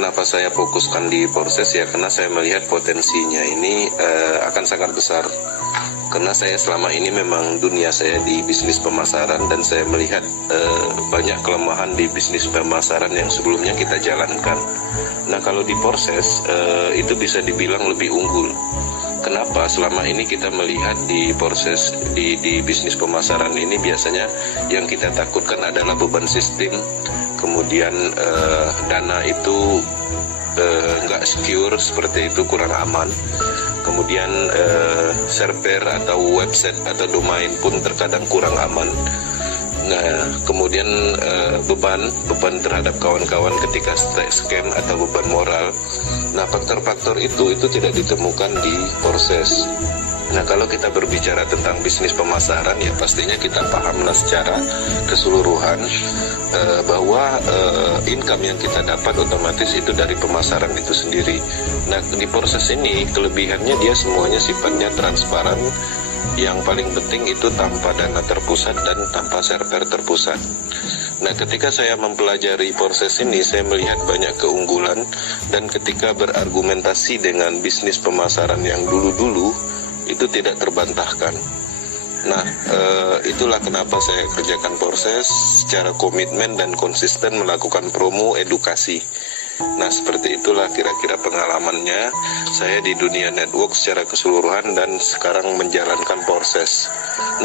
Kenapa saya fokuskan di proses ya, karena saya melihat potensinya ini akan sangat besar. Karena saya selama ini memang dunia saya di bisnis pemasaran, dan saya melihat banyak kelemahan di bisnis pemasaran yang sebelumnya kita jalankan. Nah, kalau di proses itu bisa dibilang lebih unggul. Kenapa? Selama ini kita melihat di proses di bisnis pemasaran ini biasanya yang kita takutkan adalah beban sistem, kemudian dana itu nggak secure, seperti itu, kurang aman. Kemudian server atau website atau domain pun terkadang kurang aman. Nah, kemudian beban terhadap kawan-kawan ketika scam atau beban moral. Nah, faktor-faktor itu tidak ditemukan di proses. Nah, kalau kita berbicara tentang bisnis pemasaran ya pastinya kita pahamlah secara keseluruhan bahwa income yang kita dapat otomatis itu dari pemasaran itu sendiri. Nah, di proses ini kelebihannya dia semuanya sifatnya transparan. Yang paling penting itu tanpa dana terpusat dan tanpa server terpusat. Nah, ketika saya mempelajari proses ini, saya melihat banyak keunggulan, dan ketika berargumentasi dengan bisnis pemasaran yang dulu-dulu, itu tidak terbantahkan. Nah, itulah kenapa saya kerjakan proses secara komitmen dan konsisten melakukan promo edukasi. Nah, seperti itulah kira-kira pengalamannya saya di dunia network secara keseluruhan dan sekarang menjalankan proses.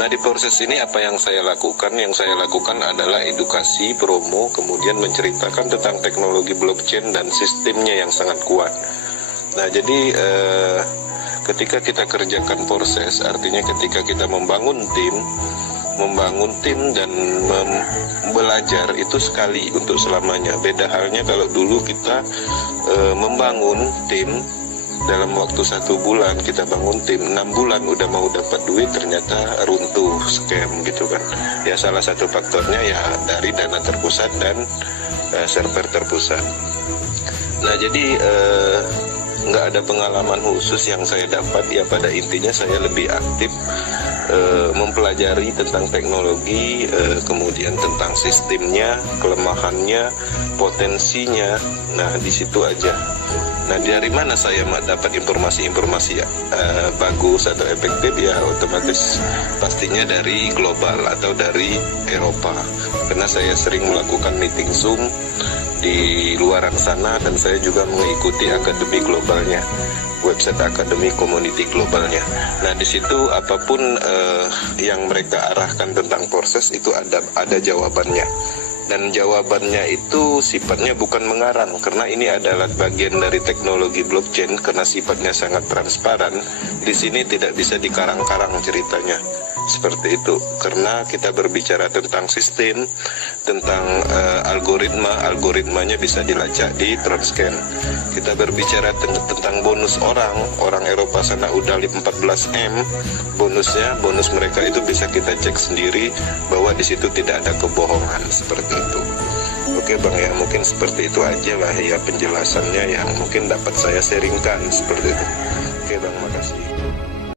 Nah, di proses ini apa yang saya lakukan? Yang saya lakukan adalah edukasi, promo, kemudian menceritakan tentang teknologi blockchain dan sistemnya yang sangat kuat. Nah, jadi ketika kita kerjakan proses, artinya ketika kita membangun tim dan belajar itu sekali untuk selamanya. Beda halnya kalau dulu kita membangun tim dalam waktu 1 bulan, kita bangun tim 6 bulan udah mau dapat duit, ternyata runtuh, scam gitu kan. Ya salah satu faktornya ya dari dana terpusat dan server terpusat. Nah, jadi nggak ada pengalaman khusus yang saya dapat, ya pada intinya saya lebih aktif mempelajari tentang teknologi, kemudian tentang sistemnya, kelemahannya, potensinya. Nah, di situ aja. Nah, dari mana saya dapat informasi-informasi bagus atau efektif? Ya otomatis pastinya dari global atau dari Eropa, karena saya sering melakukan meeting Zoom di luaran sana, dan saya juga mengikuti akademi globalnya, website akademi community globalnya. Nah, di situ apapun yang mereka arahkan tentang proses itu ada jawabannya. Dan jawabannya itu sifatnya bukan mengarang, karena ini adalah bagian dari teknologi blockchain, karena sifatnya sangat transparan. Di sini tidak bisa dikarang-karang ceritanya. Seperti itu, karena kita berbicara tentang sistem, tentang algoritmanya bisa dilacak di Transcan. Kita berbicara tentang bonus orang Eropa sana udah 14M bonus mereka itu bisa kita cek sendiri bahwa di situ tidak ada kebohongan, seperti itu. Oke Bang, ya mungkin seperti itu aja lah ya penjelasannya yang mungkin dapat saya sharingkan, seperti itu. Oke Bang, makasih.